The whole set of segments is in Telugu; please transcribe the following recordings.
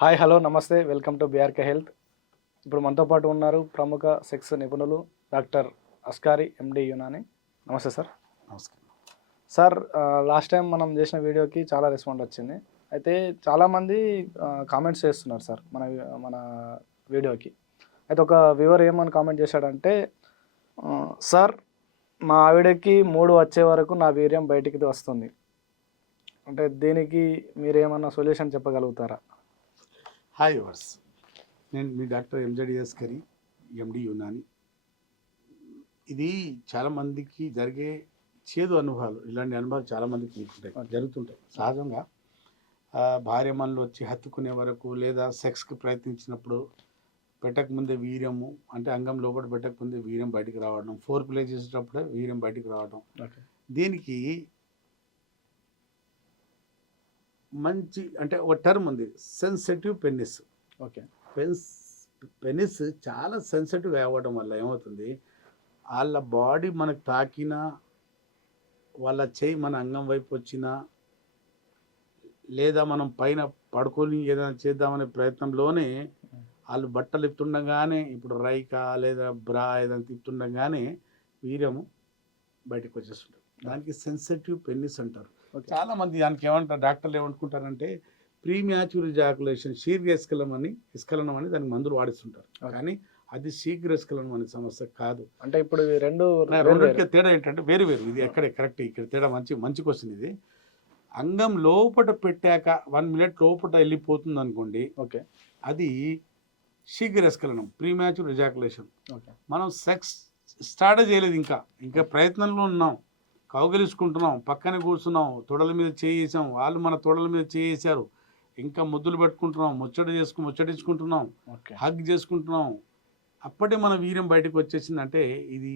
హాయ్ హలో నమస్తే వెల్కమ్ టు బీఆర్కే హెల్త్. ఇప్పుడు మనతో పాటు ఉన్నారు ప్రముఖ సెక్స్ నిపుణులు డాక్టర్ అస్కారి ఎండి యునాని. నమస్తే సార్. నమస్కారం. సార్, లాస్ట్ టైం మనం చేసిన వీడియోకి చాలా రెస్పాండ్ వచ్చింది. అయితే చాలామంది కామెంట్స్ చేస్తున్నారు సార్ మన వీడియోకి. అయితే ఒక వ్యూవర్ ఏమని కామెంట్ చేశాడంటే, సార్ మా ఆవిడకి 3 వచ్చే వరకు నా వీర్యం బయటికి వస్తుంది. అంటే దీనికి మీరేమన్నా సొల్యూషన్ చెప్పగలుగుతారా? హాయ్ వర్స్, నేను మీ డాక్టర్ ఎంజెడిఎస్ కరి ఎండి యునాని. ఇది చాలామందికి జరిగే చేదు అనుభవాలు. ఇలాంటి అనుభవాలు చాలామందికి ఉంటుంటాయి, జరుగుతుంటాయి సహజంగా. భార్య మనలు వచ్చి హత్తుకునే వరకు లేదా సెక్స్కి ప్రయత్నించినప్పుడు పెట్టకముందే వీర్యము, అంటే అంగం లోపల పెట్టకముందే వీర్యం బయటికి రావడం, ఫోర్ ప్లే చేసేటప్పుడే వీర్యం బయటికి రావడం. దీనికి మంచి అంటే ఒక టర్మ్ ఉంది, సెన్సిటివ్ పెనిస్. ఓకే. పెనిస్ చాలా సెన్సిటివ్ అవ్వడం వల్ల ఏమవుతుంది, వాళ్ళ బాడీ మనకు తాకినా, వాళ్ళ చేయి మన అంగం వైపు వచ్చినా, లేదా మనం పైన పడుకొని ఏదైనా చేద్దామనే ప్రయత్నంలోనే వాళ్ళు బట్టలు తిప్పుతుండగానే, ఇప్పుడు రైకా లేదా బ్రా ఏదైనా తిప్పుతుండగానే వీర్యము బయటకు వచ్చేస్తుంటారు. దానికి సెన్సిటివ్ పెనిస్ అంటారు. చాలా మంది దానికి ఏమంటారు, డాక్టర్లు ఏమనుకుంటారంటే ప్రీమ్యాచ్యూర్ ఎజాకులేషన్, శీఘ్ర ఇస్కలనం అని దానికి మందులు వాడిస్తుంటారు. కానీ అది శీఘ్ర ఇస్కలనం అనే సమస్య కాదు. అంటే ఇప్పుడు రెండుకి తేడా ఏంటంటే వేరు. ఇది ఎక్కడే కరెక్ట్, ఇక్కడ తేడా మంచి క్వశ్చన్ ఇది. అంగం లోపట పెట్టాక 1 మినిట్ లోపట వెళ్ళిపోతుంది అనుకోండి, ఓకే, అది శీఘ్ర ఇస్కలనం, ప్రీమ్యాచ్యూర్ ఎజాకులేషన్. ఓకే. మనం సెక్స్ స్టార్ట్ చేయలేదు, ఇంకా ప్రయత్నంలో ఉన్నాం, కౌగిలించుకుంటున్నాం, పక్కన కూర్చున్నాం, తొడల మీద చేసాం, వాళ్ళు మన తొడల మీద చేసారు, ఇంకా ముద్దులు పెట్టుకుంటున్నాం, ముచ్చటించుకుంటున్నాం, హగ్ చేసుకుంటున్నాం, అప్పటి మన వీర్యం బయటకు వచ్చేసిందంటే ఇది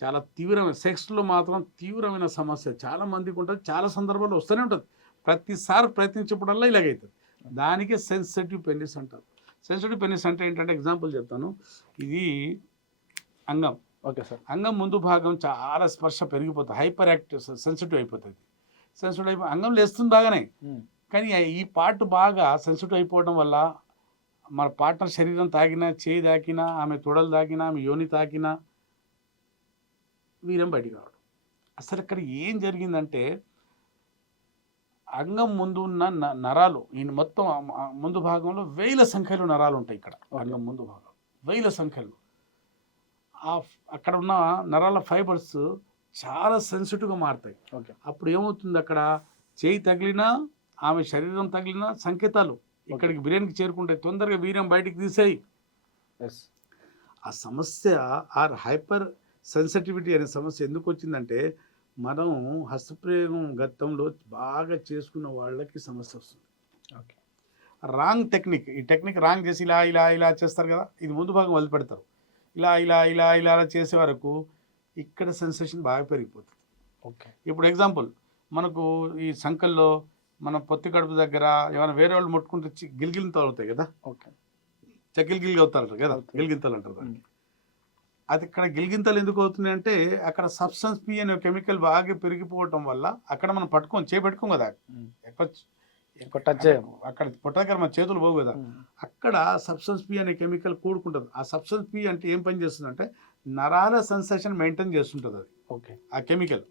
చాలా తీవ్రమైన, సెక్స్లో మాత్రం తీవ్రమైన సమస్య. చాలా మందికి ఉంటుంది, చాలా సందర్భాల్లో వస్తూనే ఉంటుంది. ప్రతిసారి ప్రయత్నించినప్పుడల్లా ఇలాగైతుంది. దానికే సెన్సిటివ్ పెనిస్ అంటారు. సెన్సిటివ్ పెనిస్ అంటే ఏంటంటే, ఎగ్జాంపుల్ చెప్తాను. ఇది అంగం. Okay sir. అంగం ముందు భాగం చాలా స్పర్శ పెరిగిపోతుంది, హైపర్ యాక్టివ్, సెన్సిటివ్ అయిపోతుంది. అంగం లేస్తుంది బాగానే, కానీ ఈ పార్ట్ బాగా సెన్సిటివ్ అయిపోవడం వల్ల మన పార్ట్నర్ శరీరం తాకినా, చేయి తాకినా, ఆమె తొడలు తాకినా, ఆమె యోని తాకినా వీర్యం బయటికి రావడం. అసలు ఇక్కడ ఏం జరిగిందంటే, అంగం ముందు ఉన్న నరాలు, ఈ మొత్తం ముందు భాగంలో వేల సంఖ్యలో నరాలు ఉంటాయి. ఇక్కడ అంగం ముందు భాగం వేల సంఖ్యలో. అక్కడ ఉన్న నరాల ఫైబర్స్ చాలా సెన్సిటివ్గా మారుతాయి. అప్పుడు ఏమవుతుంది, అక్కడ చేయి తగిలినా, ఆమె శరీరం తగిలినా సంకేతాలు ఇక్కడికి బ్రెయిన్కి చేరుకుంటాయి, తొందరగా వీర్యం బయటికి తీసేయి. ఆ సమస్య, హైపర్ సెన్సిటివిటీ అనే సమస్య ఎందుకు వచ్చిందంటే, మనం హస్తప్రయోగం గతంలో బాగా చేసుకున్న వాళ్ళకి సమస్య వస్తుంది. రాంగ్ టెక్నిక్, ఈ టెక్నిక్ రాంగ్ చేసి ఇలా చేస్తారు కదా, ఇది ముందు భాగం వదిలిపెడతారు. ఇలా చేసే వరకు ఇక్కడ సెన్సేషన్ బాగా పెరిగిపోతుంది. ఓకే. ఇప్పుడు ఎగ్జాంపుల్, మనకు ఈ సంకల్లో మన పొత్తి కడుపు దగ్గర ఏమైనా వేరే వాళ్ళు ముట్టుకుంటే గిలిగింతలు అవుతాయి కదా. ఓకే. గిలిగి అవుతారు కదా, గిలిగింతలు అంటారు దాన్ని. అది ఇక్కడ గిలిగింతలు ఎందుకు అవుతున్నాయి అంటే, అక్కడ సబ్స్టెన్స్ పి అనే కెమికల్ బాగా పెరిగిపోవటం వల్ల అక్కడ మనం చేపెట్టుకోం కదా, అక్కడ పొట్ట దగ్గర మన చేతులు పోవు కదా, అక్కడ సబ్స్టెన్స్ పి అనే కెమికల్ కూడుకుంటుంది. ఆ సబ్స్టెన్స్ పి అంటే ఏం పని చేస్తుంది అంటే, నరాల సెన్సేషన్ మెయింటైన్ చేస్తుంటుంది అది. ఓకే. ఆ కెమికల్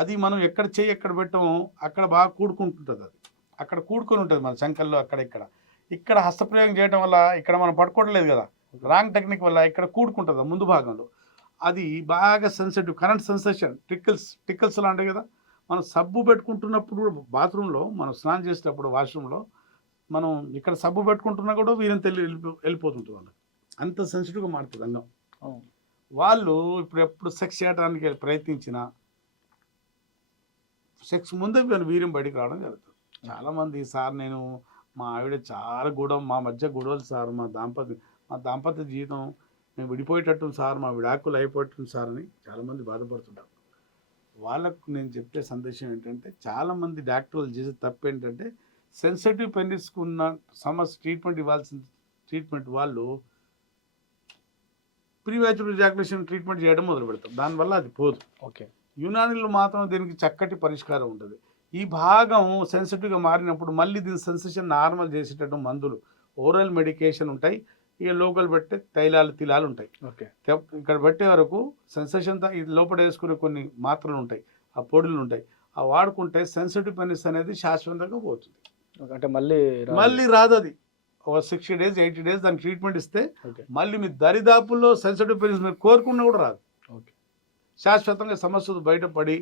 అది మనం ఎక్కడ ఎక్కడ పెట్టామో అక్కడ బాగా కూడుకుంటుంటుంది. అది అక్కడ కూడుకొని ఉంటుంది మన శంకల్లో, ఇక్కడ హస్తప్రయోగం చేయడం వల్ల ఇక్కడ మనం పడుకోవట్లేదు కదా, రాంగ్ టెక్నిక్ వల్ల ఇక్కడ కూడుకుంటుంది ముందు భాగంలో. అది బాగా సెన్సిటివ్, కరెంట్ సెన్సేషన్, టిక్కల్స్ లాంటివి కదా. మనం సబ్బు పెట్టుకుంటున్నప్పుడు బాత్రూంలో, మనం స్నానం చేసేటప్పుడు వాష్రూమ్లో మనం ఇక్కడ సబ్బు పెట్టుకుంటున్నా కూడా వీరం వెళ్ళిపోతుంటుంది వాళ్ళకి, అంత సెన్సిటివ్గా మారుతుంది అంగం. వాళ్ళు ఎప్పుడు సెక్స్ చేయడానికి ప్రయత్నించినా సెక్స్ ముందే వీర్యం బయటికి రావడం జరుగుతుంది. చాలామంది, సార్ నేను మా ఆవిడ చాలా మా మధ్య గొడవలు సార్, మా దాంపత్య జీవితం మేము విడిపోయేటట్టు సార్, మా విడాకులు అయిపోయేటట్టు సార్ అని చాలామంది బాధపడుతుంటారు. వాళ్ళకు నేను చెప్పే సందేశం ఏంటంటే, చాలామంది డాక్టర్లు చేసే తప్పు ఏంటంటే, సెన్సిటివ్ పెనిస్కు ఉన్న సమస్య ట్రీట్మెంట్ ఇవ్వాల్సిన ట్రీట్మెంట్ వాళ్ళు ప్రీమ్యాచ్యూర్ ఎజాకులేషన్ ట్రీట్మెంట్ చేయడం మొదలు పెడతాం, దానివల్ల అది పోదు. ఓకే. యునానీలో మాత్రం దీనికి చక్కటి పరిష్కారం ఉంటుంది. ఈ భాగం సెన్సిటివ్గా మారినప్పుడు మళ్ళీ దీని సెన్సేషన్ నార్మల్ చేసేటట్టు మందులు ఓరల్ మెడికేషన్ ఉంటాయి, ఇక లోకల్ పెట్టే తైలాలు తిలాలు ఉంటాయి. ఓకే. ఇక్కడ పెట్టే వరకు సెన్సేషన్ ఇది లోపల వేసుకునే కొన్ని మాత్రలు ఉంటాయి, ఆ పొడులు ఉంటాయి, ఆ వాడుకుంటే సెన్సిటివ్ పెనిస్ అనేది శాశ్వతంగా పోతుంది. అంటే మళ్ళీ రాదు అది. ఒక 60 days 80 days దానికి ట్రీట్మెంట్ ఇస్తే మళ్ళీ మీ దరిదాపుల్లో సెన్సిటివ్ పెనిస్ మీరు కోరుకున్నా కూడా రాదు. ఓకే. శాశ్వతంగా సమస్యలు బయటపడి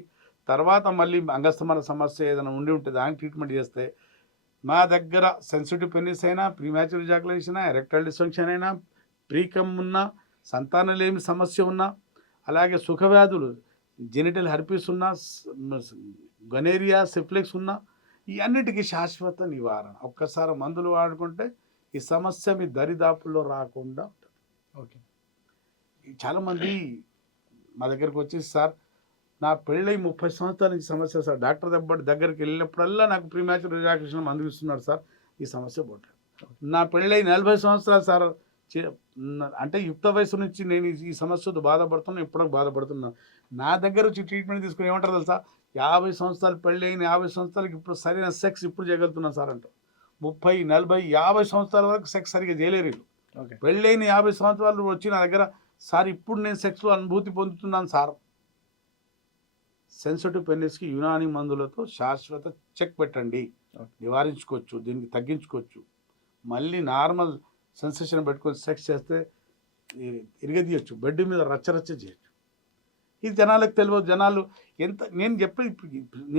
తర్వాత మళ్ళీ అంగస్తమన సమస్య ఏదైనా ఉండి ఉంటే దానికి ట్రీట్మెంట్ చేస్తే మా దగ్గర సెన్సిటివ్ పెనిస్ అయినా, ప్రీమాచ్యూర్ ఎజాకులేషన్ అయినా, ఎరెక్టైల్ డిస్ఫంక్షన్ అయినా, ప్రీకమ్ ఉన్నా, సంతానలేమి సమస్య ఉన్నా, అలాగే సుఖవ్యాధులు జెనిటల్ హెర్పీస్ ఉన్నా, గొనేరియా సిఫిలిస్ ఉన్నా, ఈ అన్నిటికీ శాశ్వత నివారణ. ఒక్కసారి మందులు వాడుకుంటే ఈ సమస్య మీ దరిదాపుల్లో రాకుండా ఉంటుంది. ఓకే. చాలామంది మా దగ్గరికి వచ్చేసి సార్ నా పెళ్ళై 30 సంవత్సరాల నుంచి సమస్య సార్, డాక్టర్ దగ్గరికి వెళ్ళినప్పుడల్లా నాకు ప్రీమాచ్యూర్ ఎజాకులేషన్ మందు ఇస్తున్నారు సార్, ఈ సమస్య పోవట్లేదు. నా పెళ్ళై 40 సంవత్సరాలు సార్, అంటే యుక్త వయసు నుంచి నేను ఈ సమస్యతో బాధపడుతున్నాను, ఇప్పుడు బాధపడుతున్నాను. నా దగ్గర వచ్చి ట్రీట్మెంట్ తీసుకుని ఏమంటారు తెలుసా, 50 సంవత్సరాలు పెళ్ళి అయిన 50 సంవత్సరాలకి ఇప్పుడు సరైన సెక్స్ ఇప్పుడు చేయగలుగుతున్నాను సార్ అంటారు. 30, 40, 50 సంవత్సరాల వరకు సెక్స్ సరిగ్గా చేయలేరు వీళ్ళు. పెళ్ళైన 50 సంవత్సరాలు వచ్చి నా దగ్గర సార్ ఇప్పుడు నేను సెక్స్లో అనుభూతి పొందుతున్నాను సార్. సెన్సిటివ్ పెనిస్కి యునాని మందులతో శాశ్వత చెక్ పెట్టండి, నివారించుకోవచ్చు, దీనికి తగ్గించుకోవచ్చు. మళ్ళీ నార్మల్ సెన్సేషన్ పెట్టుకొని సెక్స్ చేస్తే ఇరగదీయచ్చు, బెడ్ మీద రచ్చరచ్చ చేయొచ్చు. ఇది జనాలకు తెలియదు. జనాలు ఎంత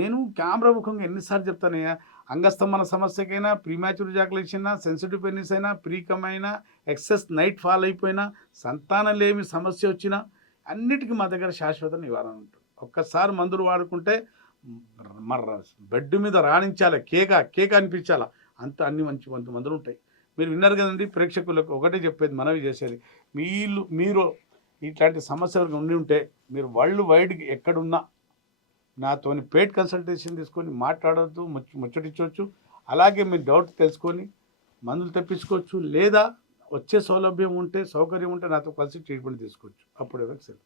నేను కెమెరా ముఖంగా ఎన్నిసార్లు చెప్తానయ్యా, అంగస్తంభన సమస్యకైనా, ప్రీమాచ్యూర్ ఎజాకులేషన్ అయినా, సెన్సిటివ్ పెనిస్ అయినా, ప్రీకమ్ అయినా, ఎక్సెస్ నైట్ ఫాల్ అయిపోయినా, సంతానం లేమి సమస్య వచ్చినా అన్నిటికీ మా దగ్గర శాశ్వత నివారణ ఉంటుంది. ఒక్కసారి మందులు వాడుకుంటే బెడ్ మీద రాణించాలి, కేక అనిపించాలా, అన్ని మంచి మందులు ఉంటాయి. మీరు విన్నారు కదండి, ప్రేక్షకులకు ఒకటే చెప్పేది, మనవి చేసేది, మీరు ఇట్లాంటి సమస్యలు ఉండి ఉంటే మీరు వరల్డ్ వైడ్కి ఎక్కడున్నా నాతోని పెయిడ్ కన్సల్టేషన్ తీసుకొని మాట్లాడవద్దు, ముచ్చటించవచ్చు. అలాగే మీరు డౌట్ తెలుసుకొని మందులు తెప్పించుకోవచ్చు, లేదా వచ్చే సౌలభ్యం ఉంటే, సౌకర్యం ఉంటే నాతో కలిసి ట్రీట్మెంట్ తీసుకోవచ్చు. అప్పుడు ఎవరికి సెలవు.